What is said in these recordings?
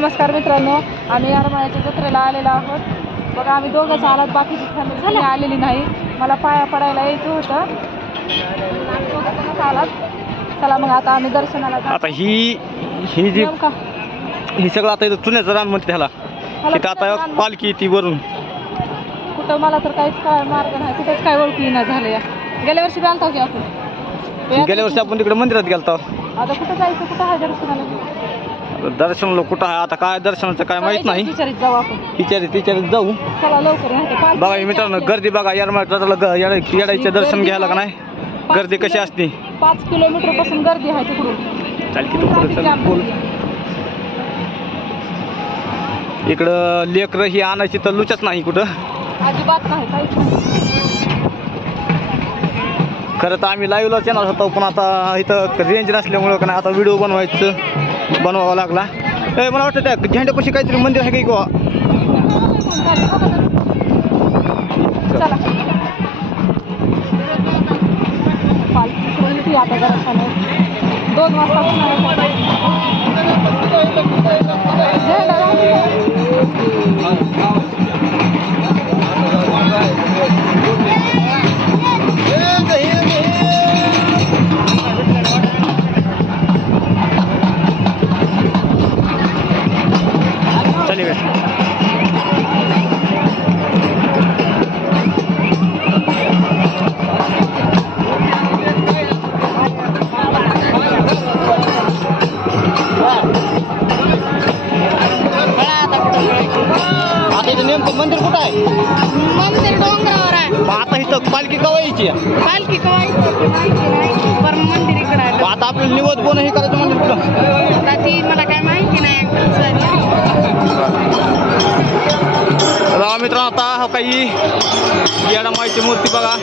नमस्कार मित्रांनो आम्ही यारमाळ्याच्या जत्रेला आलेलो आहोत. बघा आम्ही दोघंच आलात बाकीची फॅमिली झाली आलेली नाही. मला पाया पडायला यायचं होतं. आलात चला मग आता आम्ही दर्शनाला. आता ही ही जी ही सगळं आता इथं चुन्याचं रान म्हणते तिथं आता पालखी ती वरून. कुठं मला तर काहीच काय मार्ग नाही. कुठंच काय ओळखी ना झाले गेल्या वर्षी बी आलता की आपण? गेल्या वर्षी आपण तिकडे मंदिरात गेलतो. आता कुठं जायचं? कुठं आहे दर्शनाला? दर्शनला कुठं आहे? आता काय दर्शनाचं काय माहीत नाही. विचारित जाऊ आपण तिच्यारी जाऊ. चला लवकर नाही तर पाच- बघा मित्रांनो गर्दी बघा यारमाळ्याला येडायचं दर्शन घ्यायला का नाही? गर्दी कशी असते? पाच किलोमीटरपासून गर्दी आहे तिकडून. चाल की तू पुढे चल जाम बोल. इकडं लेकरं ही आणायची तर लुचच नाही कुठं. अजिबात नाही काहीच नाही. खरं तर आम्ही लाईव्हलाच येणार होतो पण आता इथं रेंज नसल्यामुळं का नाही आता व्हिडिओ बनवायचं. बनवावा लागला. ए, मला वाटतं त्या झेंड्यापाशी काहीतरी मंदिर आहे का जरा दोन वाजता पालखी आहे? माहिती मंदिर इकडं आता आपल्याला निवत बोन हे करायचं मंदिर कुठं? आता ती मला काय माहिती नाही राव मित्रांनो आता हा काही येडा माईची मूर्ती बघा.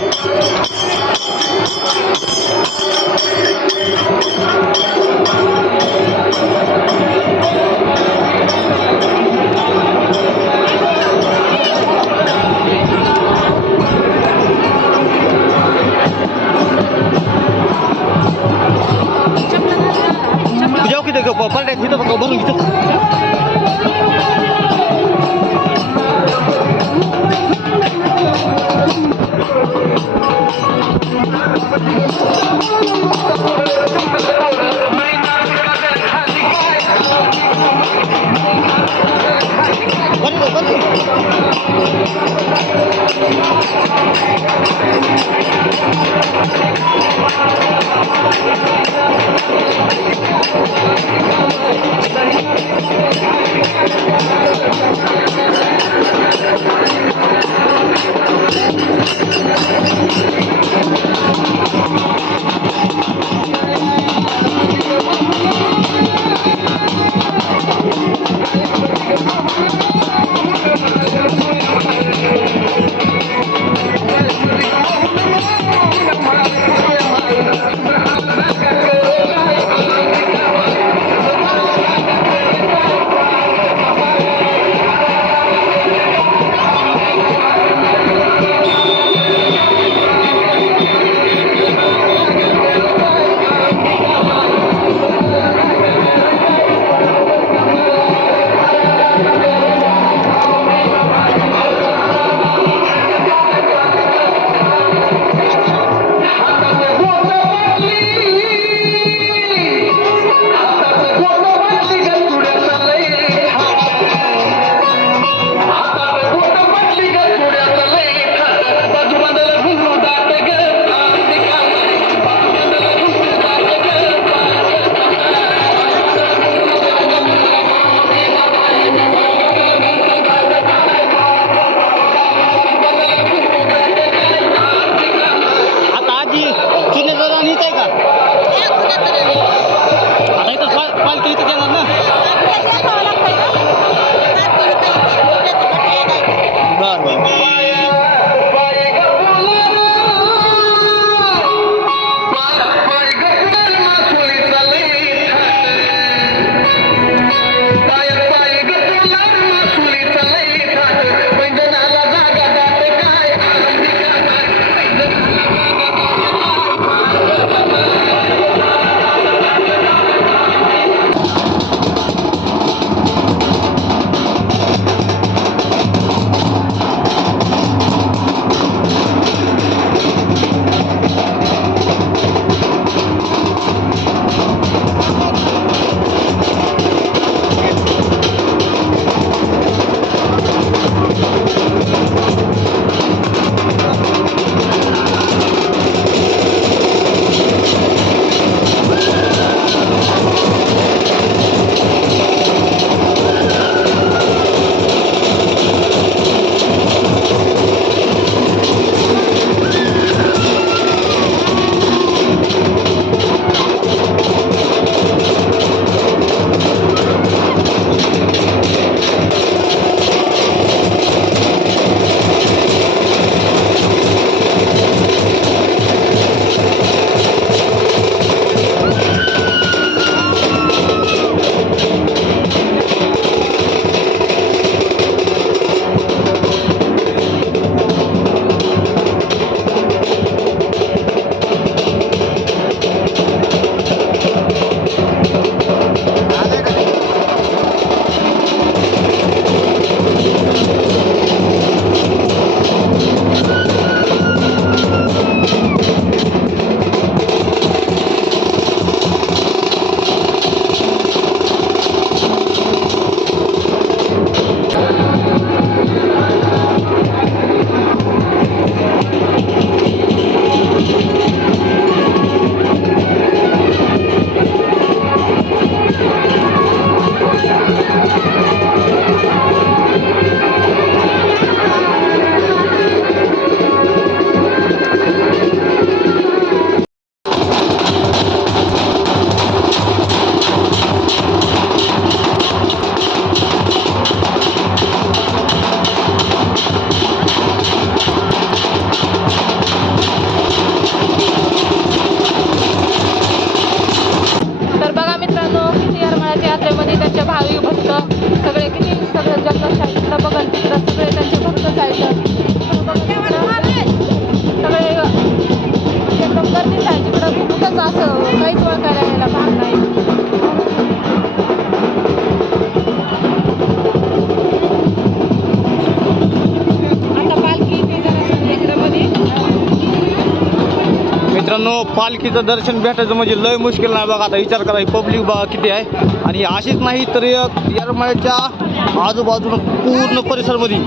पालखीचं दर्शन भेटायचं म्हणजे लय मुश्किल नाही बघा. आता विचार करा पब्लिक बघा किती आहे. आणि अशीच नाही तर येरमाळ्याच्या आजूबाजूनं पूर्ण परिसरमध्ये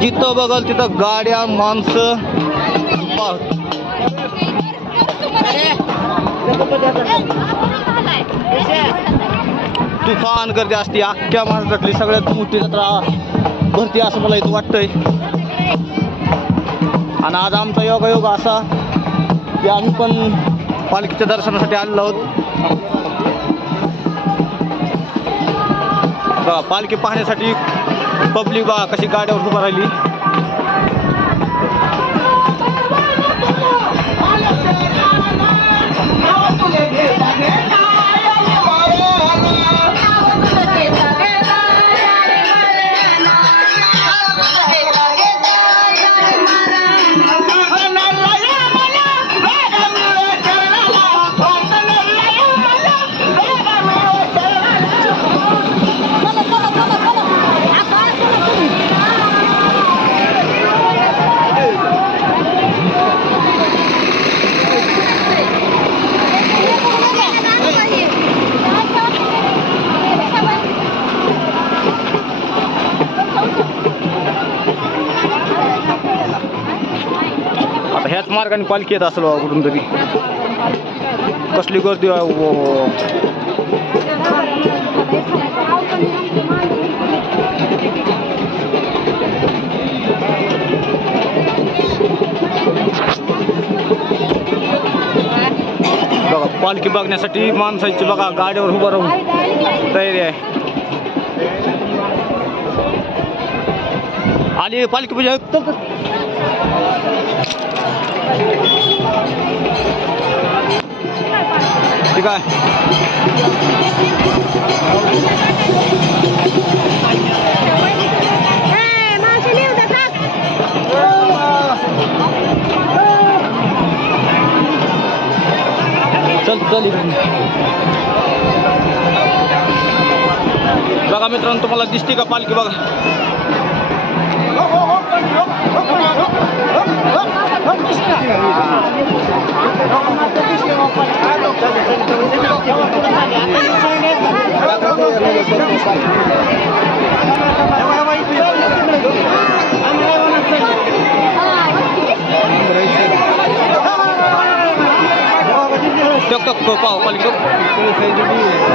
जिथं बघाल तिथं गाड्या माणसं. पा- तुफान गर्दी असते अख्ख्या महाराष्ट्रातली सगळ्यात मोठी जत्रा भरती असं मला इथं वाटतंय. आणि आज आमचा योगायोग असा की आम्ही पण पालखीच्या दर्शनासाठी आलेलो आहोत. पालखी पाहण्यासाठी पब्लिक बा कशी गाड्यावर उभं राहिली. मार्गाने पालखी येत असेल बाबा कुठून तरी. कसली गर्दी बघा पालखी बघण्यासाठी माणसाची बघा गाडीवर उभं राहून तयारी आहे. आली पालखी पूजा. ठीक चल चल. बघा मित्रांनो तुम्हाला दिसते का पालखी? बघा. टक टक पाव पालखी बघ.